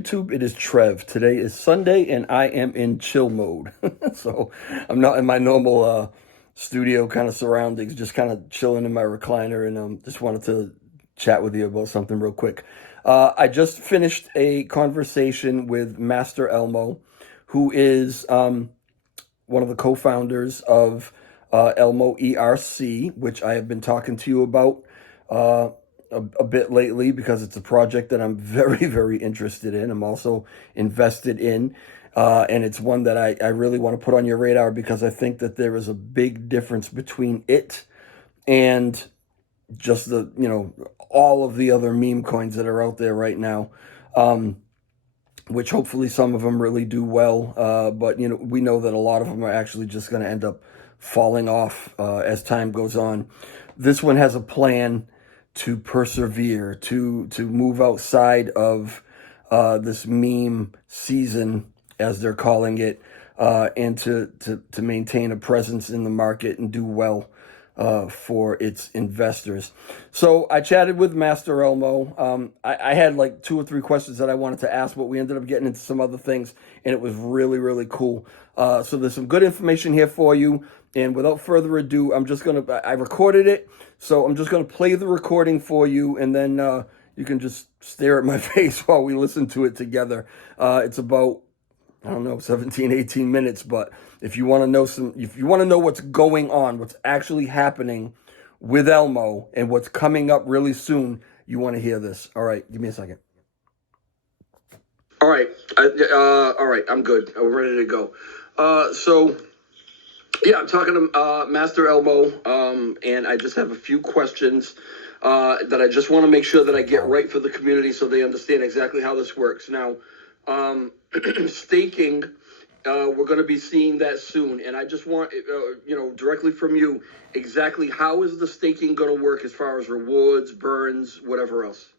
YouTube, it is Trev. Today is Sunday and I am in chill mode. So I'm not in my normal studio kind of surroundings, just kind of chilling in my recliner, and just wanted to chat with you about something real quick. I just finished a conversation with Master Elmo, who is one of the co-founders of Elmo ERC, which I have been talking to you about a bit lately because it's a project that I'm very, very interested in. I'm also invested in, and it's one that I really want to put on your radar because I think that there is a big difference between it and just all of the other meme coins that are out there right now, which hopefully some of them really do well. But, we know that a lot of them are actually just going to end up falling off as time goes on. This one has a plan to persevere, to move outside of this meme season, as they're calling it, and to maintain a presence in the market and do well for its investors. So I chatted with Master Elmo. I had like 2 or 3 questions that I wanted to ask, but we ended up getting into some other things, and it was really, really cool. So there's some good information here for you. And without further ado, I recorded it, so I'm just going to play the recording for you, and then you can just stare at my face while we listen to it together. It's about, 17, 18 minutes, but if you want to know what's going on, what's actually happening with Elmo and what's coming up really soon, you want to hear this. All right, give me a second. All right, I'm good. I'm ready to go. Yeah, I'm talking to Master Elmo, and I just have a few questions that I just want to make sure that I get right for the community so they understand exactly how this works. Now, staking, we're going to be seeing that soon, and I just want, directly from you, exactly how is the staking going to work as far as rewards, burns, whatever else?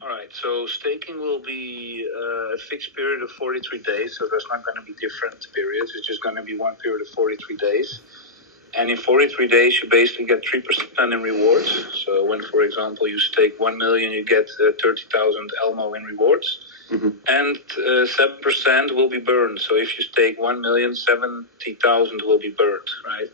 All right, so staking will be a fixed period of 43 days, so there's not going to be different periods. It's just going to be one period of 43 days. And in 43 days, you basically get 3% in rewards. So when, for example, you stake 1 million, you get 30,000 Elmo in rewards. Mm-hmm. And 7% will be burned. So if you stake 1 million, 70,000 will be burned, right?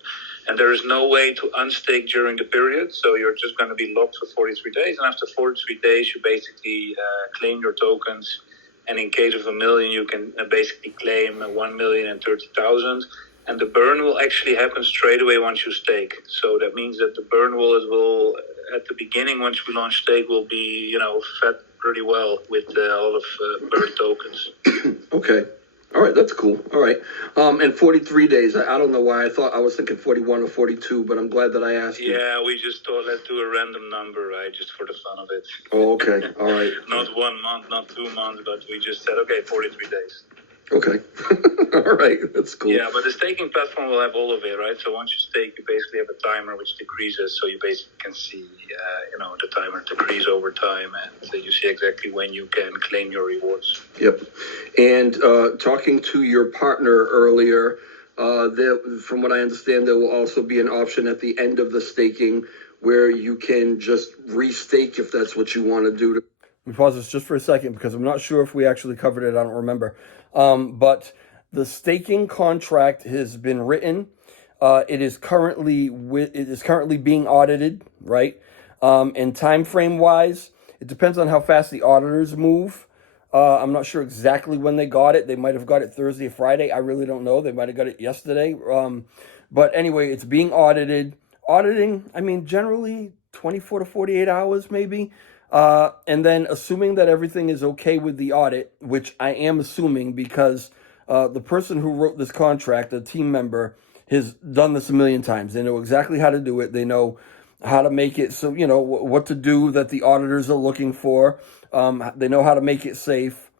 And there is no way to unstake during the period. So you're just going to be locked for 43 days. And after 43 days, you basically claim your tokens. And in case of 1 million, you can basically claim 1 million and 30,000. And the burn will actually happen straight away once you stake. So that means that the burn will at the beginning, once we launch stake, will be, fed pretty well with a lot of burn tokens. Okay. All right, that's cool. All right. And 43 days. I don't know why I was thinking 41 or 42, but I'm glad that I asked you. Yeah, we just thought let's do a random number, right, just for the fun of it. Oh, okay. All right. Not 1 month, not 2 months, but we just said, okay, 43 days. Okay. All right. That's cool. Yeah, but the staking platform will have all of it, right? So once you stake, you basically have a timer which decreases. So you basically can see, the timer decrease over time. And so you see exactly when you can claim your rewards. Yep. And talking to your partner earlier, from what I understand, there will also be an option at the end of the staking where you can just restake if that's what you want to do. Let me pause this just for a second because I'm not sure if we actually covered it. I don't remember. But the staking contract has been written. It is currently being audited, right? And time frame wise, it depends on how fast the auditors move. I'm not sure exactly when they got it. They might have got it Thursday or Friday. I really don't know. They might have got it yesterday. But anyway, it's being audited. Auditing, generally 24 to 48 hours maybe. And then assuming that everything is okay with the audit, which I am assuming because the person who wrote this contract, a team member, has done this a million times. They know exactly how to do it. They know how to make it so, what to do that the auditors are looking for. They know how to make it safe.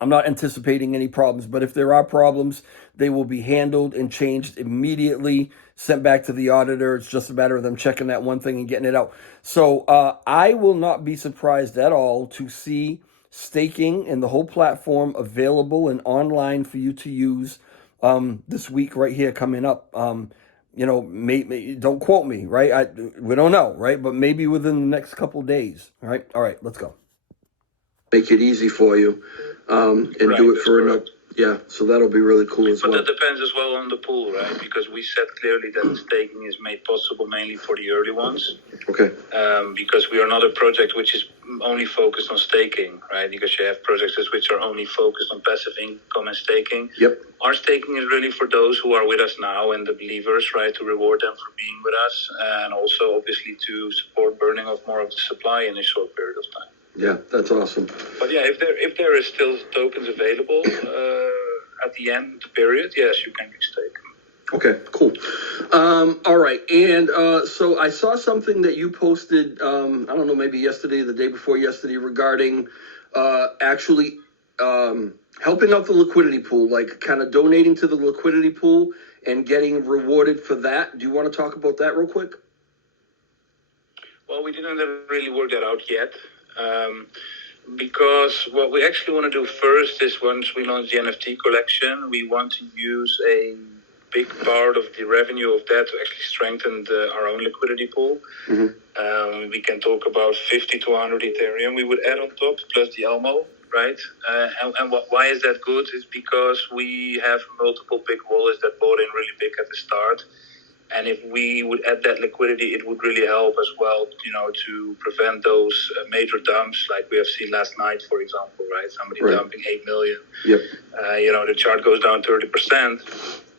I'm not anticipating any problems, but if there are problems, they will be handled and changed immediately, sent back to the auditor. It's just a matter of them checking that one thing and getting it out. So I will not be surprised at all to see staking and the whole platform available and online for you to use this week right here coming up. Don't quote me, right? We don't know, right? But maybe within the next couple days, right? All right, let's go. make it easy for you, and Right, do it that's for correct. enough. Yeah, so that'll be really cool as But well. that depends as well on the pool, right? Because we said clearly that the staking is made possible mainly for the early ones. Okay. Because we are not a project which is only focused on staking, right? Because you have projects which are only focused on passive income and staking. Yep. Our staking is really for those who are with us now and the believers, right? To reward them for being with us, and also obviously to support burning off more of the supply in a short period of time. Yeah, that's awesome. But yeah, if there is still tokens available at the end of the period, yes, you can restake. Okay, cool. All right, and so I saw something that you posted, I don't know, maybe yesterday, the day before yesterday, regarding actually helping out the liquidity pool, like kind of donating to the liquidity pool and getting rewarded for that. Do you want to talk about that real quick? Well, we didn't really work that out yet. Because what we actually want to do first is once we launch the NFT collection, we want to use a big part of the revenue of that to actually strengthen our own liquidity pool. Mm-hmm. We can talk about 50 to 100 Ethereum we would add on top, plus the Elmo, right? Why is that good? Is because we have multiple big wallets that bought in really big at the start. And if we would add that liquidity, it would really help as well, to prevent those major dumps like we have seen last night, for example, right? Somebody dumping 8 million. Yep. The chart goes down 30%,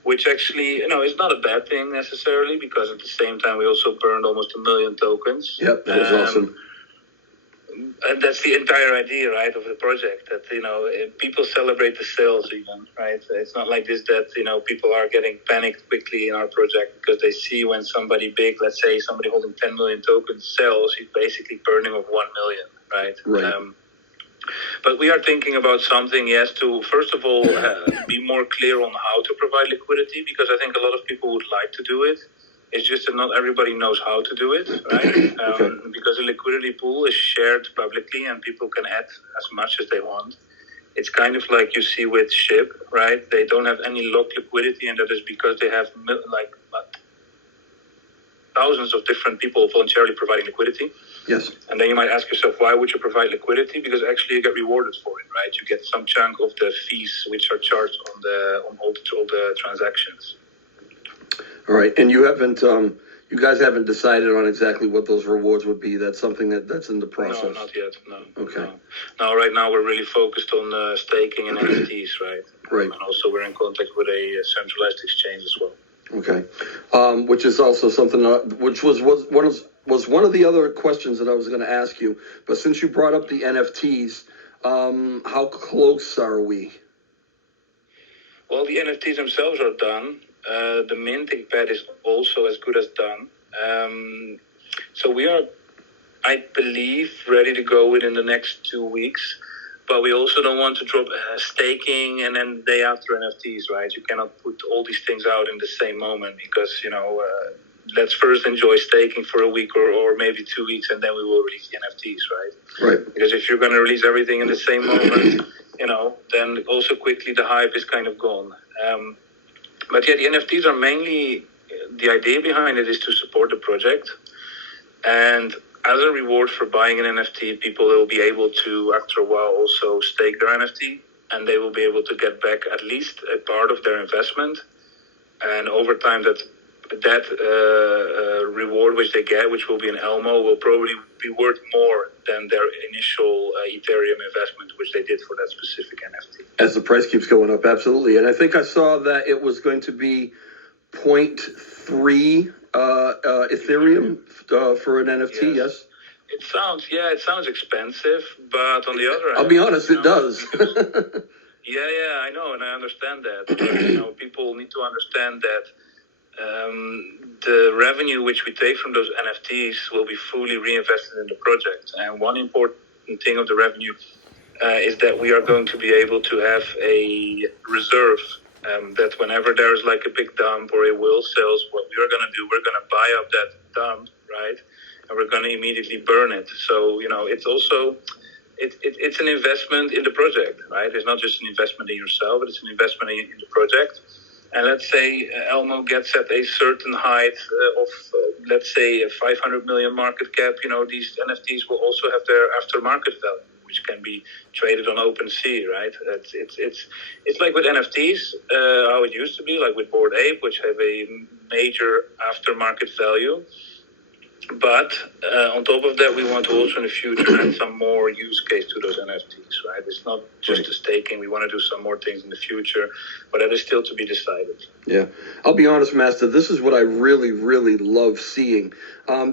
which actually, is not a bad thing necessarily, because at the same time, we also burned almost 1 million tokens. Yep, that was awesome. And that's the entire idea, right, of the project, that, people celebrate the sales even, right? It's not like this that, people are getting panicked quickly in our project because they see when somebody big, let's say somebody holding 10 million tokens sells, he's basically burning of 1 million, right? Right. But we are thinking about something, yes, to first of all be more clear on how to provide liquidity, because I think a lot of people would like to do it. It's just that not everybody knows how to do it, right? Because the liquidity pool is shared publicly and people can add as much as they want. It's kind of like you see with SHIB, right? They don't have any locked liquidity, and that is because they have thousands of different people voluntarily providing liquidity. Yes. And then you might ask yourself, why would you provide liquidity? Because actually you get rewarded for it, right? You get some chunk of the fees which are charged on all the transactions. All right, and you guys haven't decided on exactly what those rewards would be. That's something that's in the process. No, not yet. No. Okay. No, right now we're really focused on staking and NFTs, right? Right. And also we're in contact with a centralized exchange as well. Okay, which is also something which was one of the other questions that I was going to ask you. But since you brought up the NFTs, how close are we? Well, the NFTs themselves are done. The minting pad is also as good as done. So we are, I believe, ready to go within the next 2 weeks. But we also don't want to drop staking and then day after NFTs, right? You cannot put all these things out in the same moment because, let's first enjoy staking for a week or maybe 2 weeks, and then we will release the NFTs, right? Right. Because if you're going to release everything in the same moment, then also quickly the hype is kind of gone. But yeah, the NFTs are mainly, the idea behind it is to support the project. And as a reward for buying an NFT, people will be able to, after a while, also stake their NFT. And they will be able to get back at least a part of their investment. And over time, that reward which they get, which will be an Elmo, will probably be worth more than their initial Ethereum investment, which they did for that specific NFT. As the price keeps going up, absolutely. And I think I saw that it was going to be 0.3 Ethereum for an NFT, yes? It sounds expensive, but on the other hand... I'll be honest, it does. Yeah, I know, and I understand that. But, people need to understand that the revenue which we take from those NFTs will be fully reinvested in the project. And one important thing of the revenue is that we are going to be able to have a reserve that whenever there's like a big dump or a whale sales, what we are going to do, we're going to buy up that dump, right? And we're going to immediately burn it. So, it's also... It's an investment in the project, right? It's not just an investment in yourself, but it's an investment in the project. And let's say Elmo gets at a certain height of, let's say, a 500 million market cap. These NFTs will also have their aftermarket value, which can be traded on OpenSea, right? It's like with NFTs, how it used to be, like with Bored Ape, which have a major aftermarket value. But on top of that, we want to also in the future add some more use case to those NFTs, right? It's not just the staking. We want to do some more things in the future, but that is still to be decided. Yeah. I'll be honest, Master, this is what I really, really love seeing.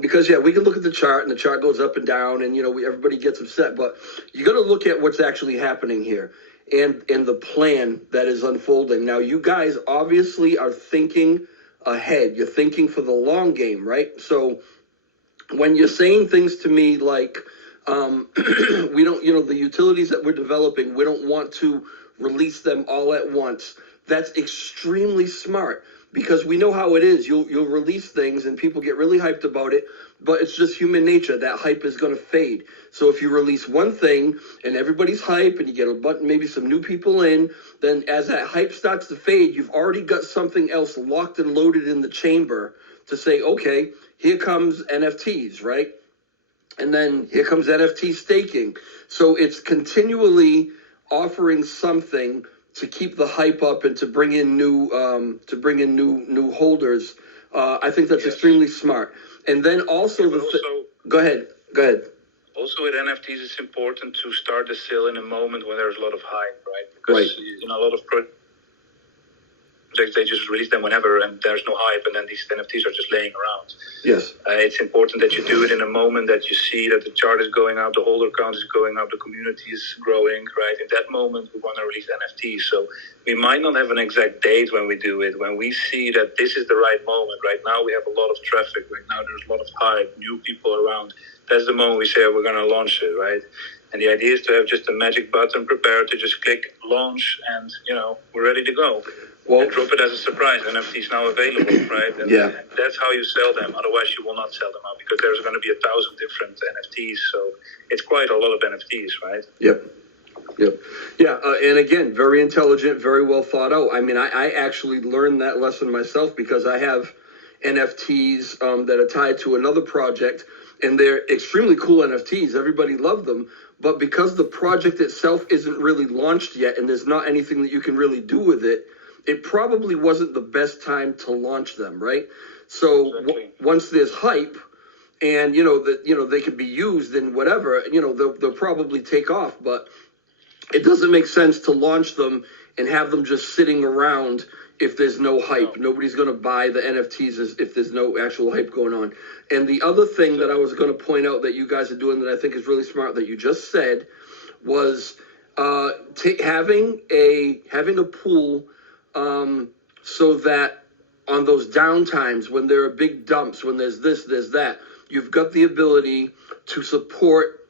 Because, we can look at the chart, and the chart goes up and down, and, everybody gets upset, but you got to look at what's actually happening here and the plan that is unfolding. Now, you guys obviously are thinking ahead. You're thinking for the long game, right? So when you're saying things to me like, we don't, the utilities that we're developing, we don't want to release them all at once. That's extremely smart because we know how it is. You'll release things and people get really hyped about it, but it's just human nature. That hype is going to fade. So if you release one thing and everybody's hype and you get maybe some new people in, then as that hype starts to fade, you've already got something else locked and loaded in the chamber to say, okay, here comes NFTs, right? And then here comes NFT staking. So it's continually offering something to keep the hype up and to bring in new holders. I think that's extremely smart. And then also go ahead. Also with NFTs, it's important to start the sale in a moment when there's a lot of hype, right? Because a lot of projects, they just release them whenever and there's no hype, and then these NFTs are just laying around. Yes. It's important that you do it in a moment that you see that the chart is going up, the holder count is going up, the community is growing, right? In that moment, we want to release NFTs. So we might not have an exact date when we do it. When we see that this is the right moment, right now we have a lot of traffic, right now there's a lot of hype, new people around. That's the moment we say we're going to launch it, right? And the idea is to have just a magic button prepared to just click launch and, we're ready to go. Well, and drop it as a surprise. NFT is now available, right? And that's how you sell them. Otherwise, you will not sell them out because there's going to be 1,000 different NFTs. So it's quite a lot of NFTs, right? Yep. Yeah, and again, very intelligent, very well thought out. I mean, I actually learned that lesson myself because I have NFTs that are tied to another project, and they're extremely cool NFTs. Everybody loved them. But because the project itself isn't really launched yet and there's not anything that you can really do with it, it probably wasn't the best time to launch them, right? So once there's hype and, they could be used in whatever, they'll probably take off. But it doesn't make sense to launch them and have them just sitting around if there's no hype. No. Nobody's going to buy the NFTs if there's no actual hype going on. And the other thing that I was going to point out that you guys are doing that I think is really smart that you just said was having a pool so that on those downtimes when there are big dumps, when there's this, there's that, you've got the ability to support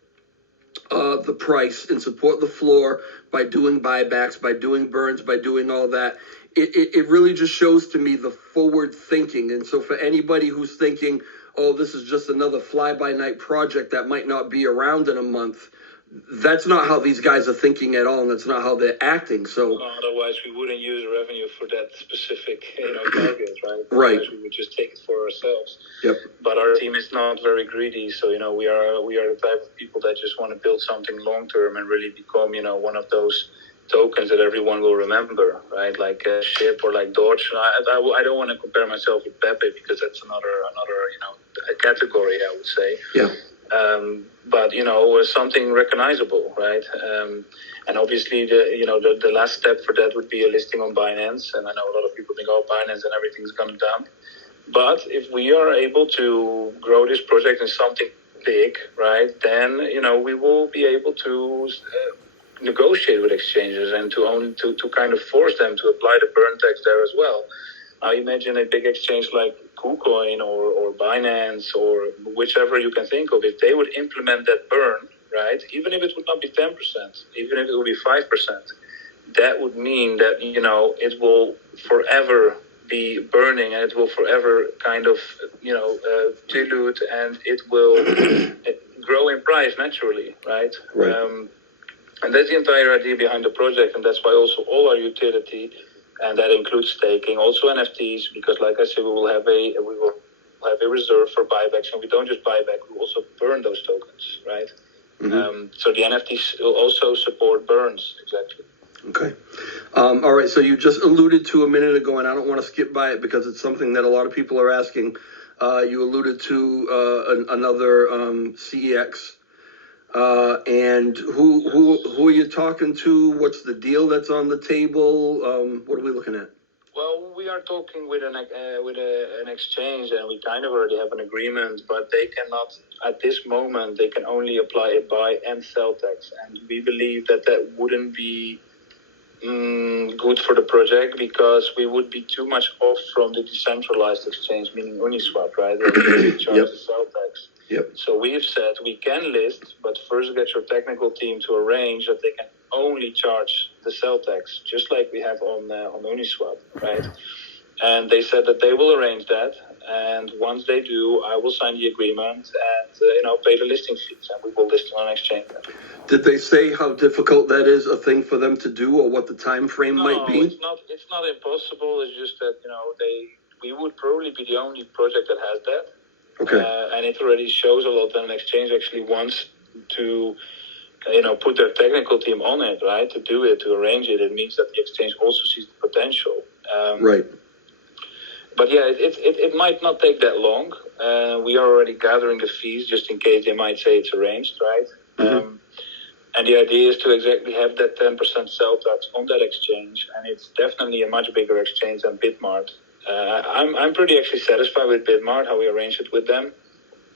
the price and support the floor by doing buybacks, by doing burns, by doing all that. It really just shows to me the forward thinking. And so for anybody who's thinking, oh, this is just another fly-by-night project that might not be around in a month, that's not how these guys are thinking at all, and that's not how they're acting. So otherwise, we wouldn't use revenue for that specific target, right? Right. Otherwise, we would just take it for ourselves. Yep. But our team is not very greedy, so we are the type of people that just want to build something long term and really become one of those tokens that everyone will remember, right? Like SHIB or like Dodge. I don't want to compare myself with Pepe because that's another a category, I would say. Yeah. But something recognizable, right? And obviously the last step for that would be a listing on Binance. And I know a lot of people think, oh, Binance and everything's gonna dump. But if we are able to grow this project in something big, right, then we will be able to negotiate with exchanges and to kind of force them to apply the burn tax there as well. Now imagine a big exchange like KuCoin or Binance or whichever you can think of, if they would implement that burn, right, even if it would not be 10%, even if it would be 5%, that would mean that, it will forever be burning and it will forever kind of, dilute and it will grow in price naturally, right? And that's the entire idea behind the project, and that's why also all our utility, and that includes staking, also NFTs, because like I said, we will have a reserve for buybacks, and we don't just buy back, we also burn those tokens, right? So the NFTs will also support burns, exactly. Okay. All right. So you just alluded to a minute ago, and I don't want to skip by it because it's something that a lot of people are asking. You alluded to another CEX. And who are you talking to? What's the deal that's on the table? What are we looking at? Well, we are talking with an exchange, and we kind of already have an agreement, but they cannot, at this moment, they can only apply a buy and sell tax. And we believe that wouldn't be good for the project because we would be too much off from the decentralized exchange, meaning Uniswap, right? That they charge the sell tax. Yep. So we've said we can list, but first get your technical team to arrange that they can only charge the sell tax, just like we have on Uniswap, right? And they said that they will arrange that, and once they do, I will sign the agreement and pay the listing fees, and we will list it on an exchange. Did they say how difficult that is a thing for them to do, or what the time frame might be? No, it's not impossible. It's just that we would probably be the only project that has that. Okay. And it already shows a lot that an exchange actually wants to, put their technical team on it, right? To do it, to arrange it. It means that the exchange also sees the potential. Right. But yeah, it might not take that long. We are already gathering the fees just in case they might say it's arranged, right? Mm-hmm. And the idea is to exactly have that 10% sell tax on that exchange, and it's definitely a much bigger exchange than Bitmart. I'm pretty actually satisfied with Bitmart, how we arranged it with them,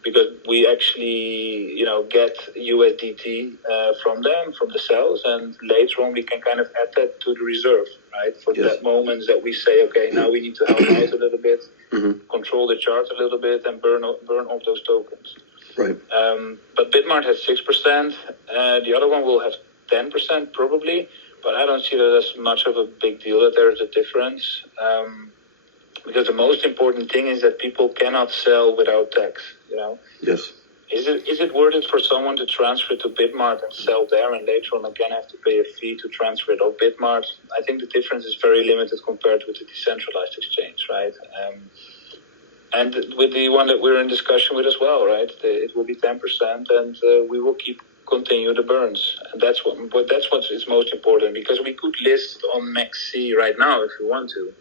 because we actually, get USDT from them, from the cells, and later on we can kind of add that to the reserve, right? For that moment that we say, okay, now we need to help out a little bit, control the chart a little bit, and burn off those tokens. Right. But Bitmart has 6%. The other one will have 10% probably, but I don't see that as much of a big deal that there is a difference. Because the most important thing is that people cannot sell without tax, Yes. Is it worth it for someone to transfer to Bitmart and sell there and later on again have to pay a fee to transfer it off Bitmart? I think the difference is very limited compared with the decentralized exchange, right? And with the one that we're in discussion with as well, right? It will be 10%, and we will continue the burns, and that's what is most important, because we could list on MaxC right now if we want to,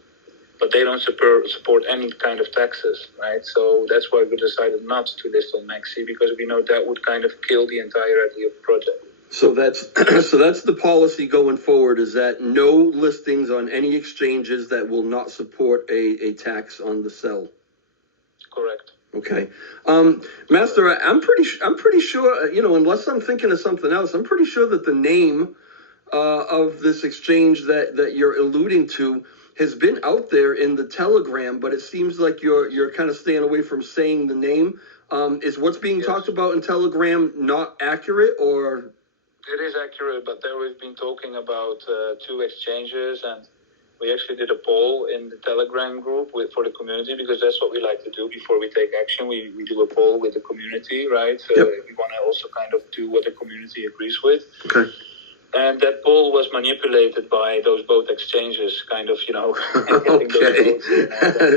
but they don't support any kind of taxes, right? So that's why we decided not to list on MaxC, because we know that would kind of kill the entire idea of the project. So that's the policy going forward, is that no listings on any exchanges that will not support a tax on the sell. Correct. Okay. Master, I'm pretty sure, unless I'm thinking of something else, I'm pretty sure that the name of this exchange that you're alluding to has been out there in the Telegram, but it seems like you're kind of staying away from saying the name. Is what's being talked about in Telegram not accurate, or? It is accurate, but there we've been talking about 2 exchanges, and we actually did a poll in the Telegram group for the community, because that's what we like to do before we take action. We do a poll with the community, right? So we want to also kind of do what the community agrees with. Okay. And that poll was manipulated by those both exchanges, kind of, Okay.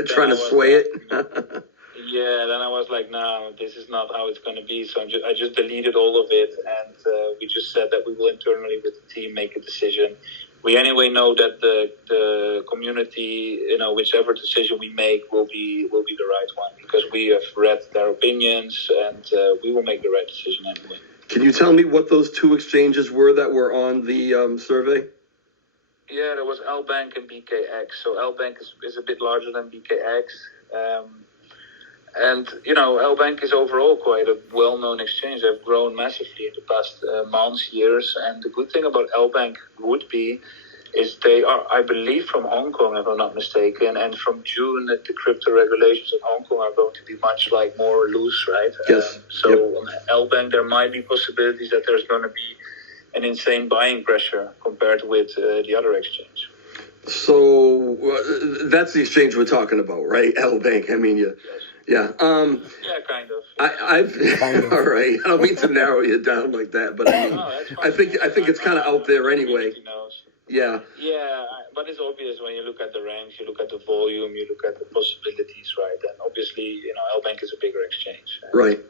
Trying to sway it. Yeah, then I was like, no, this is not how it's going to be. So I just deleted all of it, and we just said that we will internally with the team make a decision. We anyway know that the community, whichever decision we make will be the right one, because we have read their opinions, and we will make the right decision anyway. Can you tell me what those 2 exchanges were that were on the survey? Yeah, there was LBank and BKX. So LBank is a bit larger than BKX. And, LBank is overall quite a well-known exchange. They've grown massively in the past months, years. And the good thing about LBank would be is they are, I believe, from Hong Kong, if I'm not mistaken. And from June, the crypto regulations in Hong Kong are going to be much more loose, right? Yes. On LBank, there might be possibilities that there's going to be an insane buying pressure compared with the other exchange. So that's the exchange we're talking about, right? LBank. I mean, Yes. Yeah. Yeah, kind of. I've all right. I don't mean to narrow you down like that, but I think it's kind of out there anyway. Yeah. Yeah, but it's obvious when you look at the ranks, you look at the volume, you look at the possibilities, right? And obviously, ELMOerc is a bigger exchange. Right.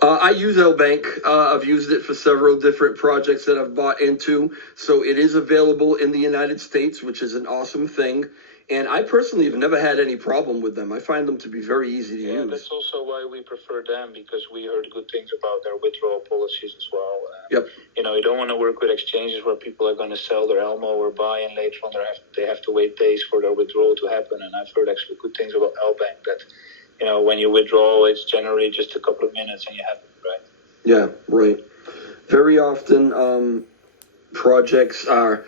I use ELMOerc. I've used it for several different projects that I've bought into. So it is available in the United States, which is an awesome thing. And I personally have never had any problem with them. I find them to be very easy to use. Yeah, that's also why we prefer them, because we heard good things about their withdrawal policies as well. Yep. You don't want to work with exchanges where people are going to sell their Elmo or buy, and later on they have to wait days for their withdrawal to happen. And I've heard actually good things about ELMOerc, that when you withdraw, it's generally just a couple of minutes and you have it, right? Yeah, right. Very often projects are,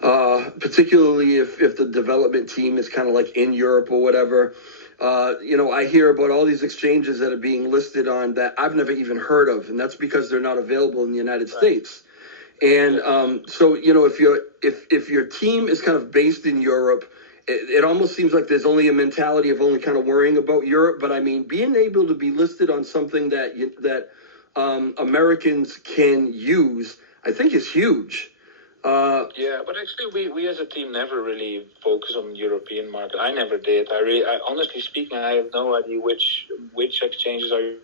particularly if the development team is kind of like in Europe or whatever, I hear about all these exchanges that are being listed on that I've never even heard of, and that's because they're not available in the United States. And so if your team is kind of based in Europe, it almost seems like there's only a mentality of only kind of worrying about Europe. But I mean, being able to be listed on something that Americans can use, I think is huge. Yeah, but actually we as a team never really focus on the European market. I never did. I honestly speaking, I have no idea which exchanges are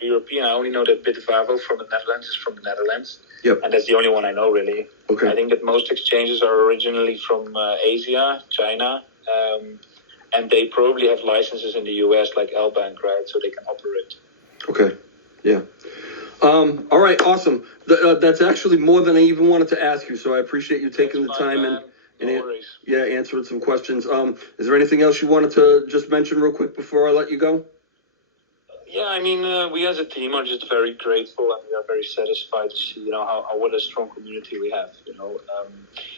European. I only know that Bitfavo from the Netherlands is from the Netherlands. Yep. And that's the only one I know, really. Okay. I think that most exchanges are originally from Asia, China, and they probably have licenses in the US like ELMOerc, right? So they can operate. Okay. Yeah. All right. Awesome. That's actually more than I even wanted to ask you. So I appreciate you taking the time and answering some questions. Is there anything else you wanted to just mention real quick before I let you go? Yeah, I mean, we as a team are just very grateful, and we are very satisfied to see, what a strong community we have.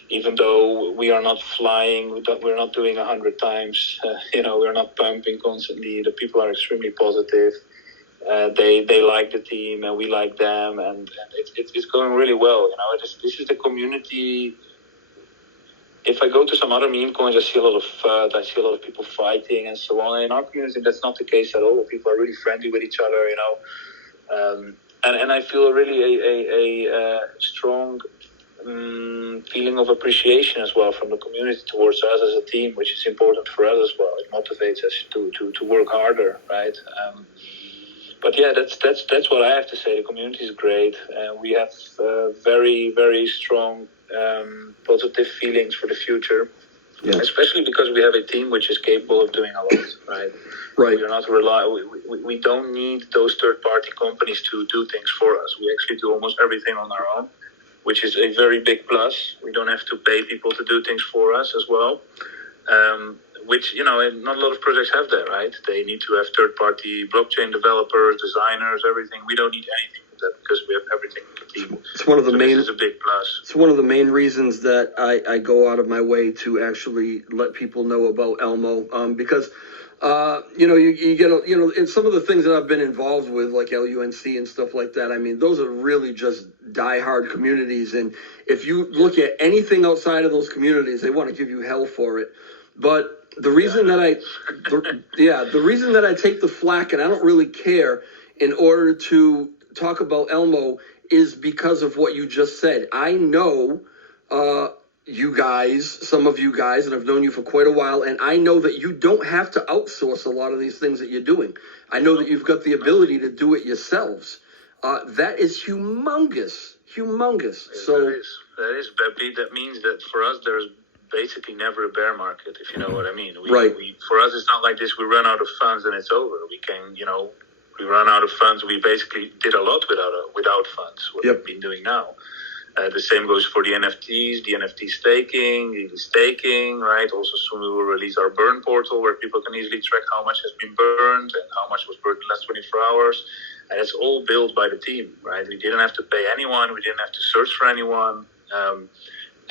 Even though we are not flying, we're not doing 100 times. We're not pumping constantly. The people are extremely positive. They like the team, and we like them, and it's going really well. This is the community. If I go to some other meme coins, I see a lot of FUD, I see a lot of people fighting and so on. In our community, that's not the case at all. People are really friendly with each other, and I feel really a strong feeling of appreciation as well from the community towards us as a team, which is important for us as well. It motivates us to work harder, right? But yeah, that's what I have to say. The community is great. We have very, very strong positive feelings for the future, especially because we have a team which is capable of doing a lot, right? Right. We're not we don't need those third-party companies to do things for us. We actually do almost everything on our own, which is a very big plus. We don't have to pay people to do things for us as well. Which, not a lot of projects have that, right? They need to have third-party blockchain developers, designers, everything. We don't need anything of that because we have everything in the team. It's one of the main. This is a big plus. It's one of the main reasons that I go out of my way to actually let people know about Elmo, because you get in some of the things that I've been involved with, like LUNC and stuff like that. I mean, those are really just diehard communities, and if you look at anything outside of those communities, they want to give you hell for it. But the reason that I take the flack and I don't really care in order to talk about Elmo is because of what you just said. I know you guys, some of you guys, and I've known you for quite a while, and I know that you don't have to outsource a lot of these things that you're doing. I know that you've got the ability to do it yourselves. That is humongous. So that means that for us there's basically never a bear market, if you know what I mean. Right. For us, it's not like this. We run out of funds and it's over. We run out of funds. We basically did a lot without funds. What we've been doing now. The same goes for the NFTs, the NFT staking, right? Also, soon we will release our burn portal where people can easily track how much has been burned and how much was burned in the last 24 hours. And it's all built by the team, right? We didn't have to pay anyone. We didn't have to search for anyone.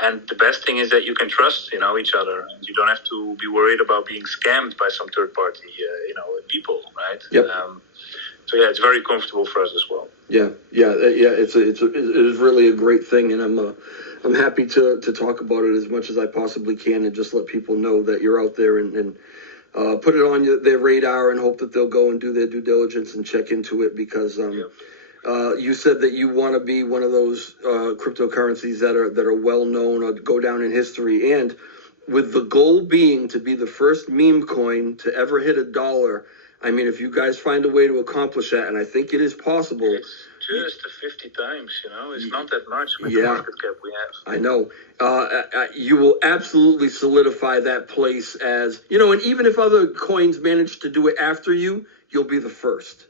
And the best thing is that you can trust, each other, and you don't have to be worried about being scammed by some third-party, people, right? Yep. So yeah, it's very comfortable for us as well. Yeah. It is really a great thing, and I'm happy to talk about it as much as I possibly can, and just let people know that you're out there and put it on their radar, and hope that they'll go and do their due diligence and check into it because. You said that you want to be one of those cryptocurrencies that are well known or go down in history. And with the goal being to be the first meme coin to ever hit $1, I mean, if you guys find a way to accomplish that, and I think it is possible. It's just 50 times, It's not that much with Yeah. the market cap we have. I know. You will absolutely solidify that place as, and even if other coins manage to do it after you, you'll be the first.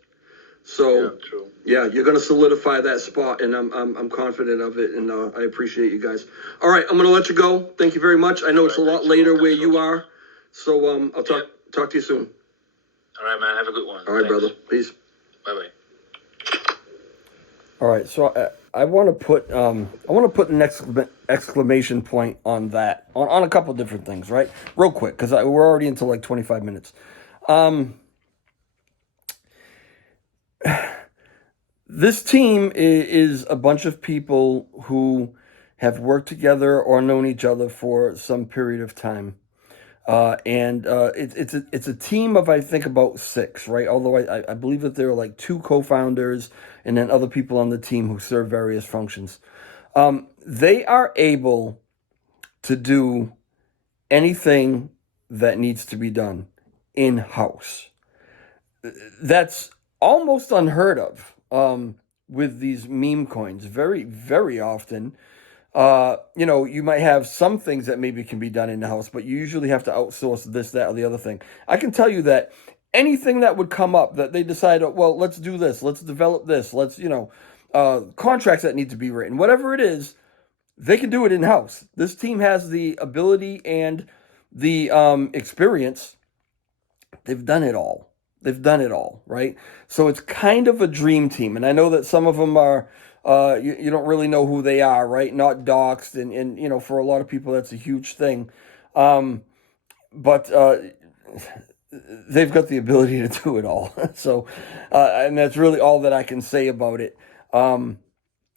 So, Yeah, true. Yeah, you're going to solidify that spot, and I'm confident of it, and I appreciate you guys. All right, I'm going to let you go. Thank you very much. I know it's a lot later where you are, so I'll talk to you soon. All right, man. Have a good one. All right, brother. Peace. Bye-bye. All right, so I want to put an exclamation point on that on a couple different things, right? Real quick, because we're already into like 25 minutes. This team is a bunch of people who have worked together or known each other for some period of time. It's a team of, I think, about 6, right? Although I believe that there are like 2 co-founders and then other people on the team who serve various functions. They are able to do anything that needs to be done in-house. That's almost unheard of with these meme coins. Very, very often. You might have some things that maybe can be done in the house, but you usually have to outsource this, that, or the other thing. I can tell you that anything that would come up that they decide, well, let's do this, let's develop this, let's, contracts that need to be written, whatever it is, they can do it in house. This team has the ability and the experience. They've done it all. Right? So it's kind of a dream team. And I know that some of them are, you don't really know who they are, right? Not doxed. And for a lot of people, that's a huge thing. But they've got the ability to do it all. So, and that's really all that I can say about it. I'm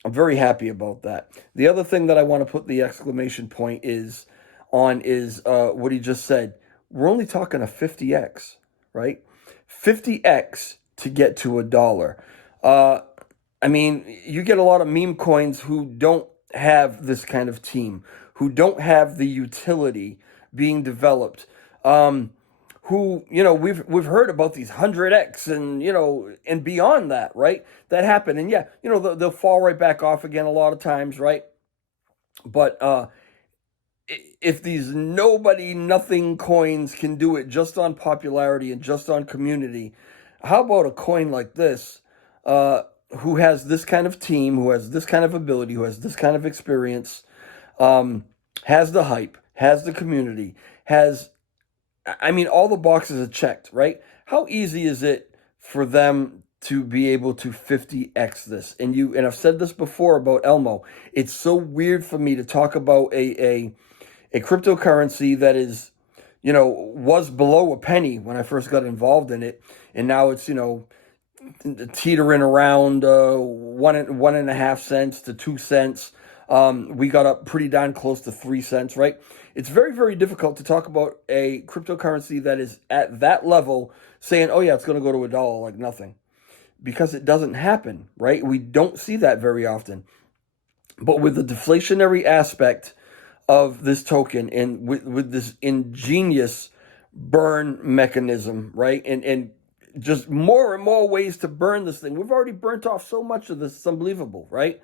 very happy about that. The other thing that I want to put the exclamation point is what he just said. We're only talking a 50x, right? 50x to get to $1. I mean, you get a lot of meme coins who don't have this kind of team, who don't have the utility being developed, who, we've heard about these 100x and beyond that, right? That happen. And yeah, they'll fall right back off again a lot of times, right? But if these nothing coins can do it just on popularity and just on community, how about a coin like this, who has this kind of team, who has this kind of ability, who has this kind of experience, has the hype, has the community, all the boxes are checked, right? How easy is it for them to be able to 50x this? And I've said this before about Elmo. It's so weird for me to talk about a cryptocurrency that is, was below a penny when I first got involved in it, and now it's, teetering around 1.5 cents to 2 cents. We got up pretty darn close to 3 cents, right? It's very, very difficult to talk about a cryptocurrency that is at that level saying, oh yeah, it's going to go to $1 like nothing, because it doesn't happen, right? We don't see that very often. But with the deflationary aspect of this token and with this ingenious burn mechanism, right? And just more and more ways to burn this thing. We've already burnt off so much of this. It's unbelievable, right?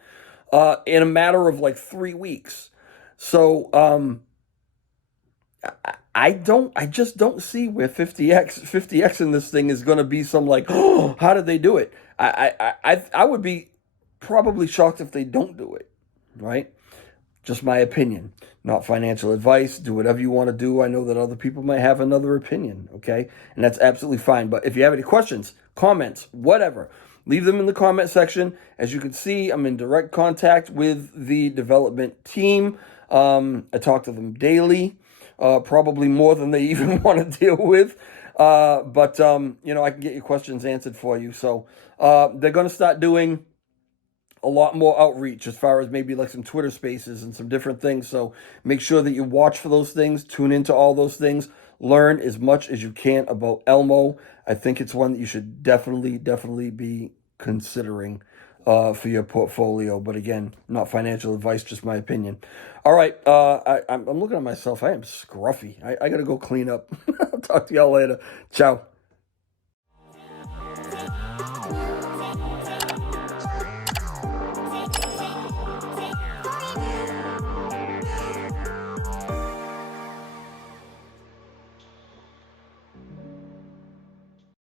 In a matter of like 3 weeks. So I just don't see where 50x in this thing is going to be some like, oh, how did they do it? I would be probably shocked if they don't do it, right? Just my opinion, not financial advice. Do whatever you want to do. I know that other people might have another opinion, okay? And that's absolutely fine. But if you have any questions, comments, whatever, leave them in the comment section. As you can see, I'm in direct contact with the development team. I talk to them daily, probably more than they even want to deal with. But I can get your questions answered for you. So they're going to start doing a lot more outreach as far as maybe like some Twitter spaces and some different things. So make sure that you watch for those things, tune into all those things, learn as much as you can about Elmo. I think it's one that you should definitely be considering. for your portfolio. But again, not financial advice, just my opinion. All right, I'm looking at myself. I am scruffy. I got to go clean up. I'll talk to y'all later. Ciao.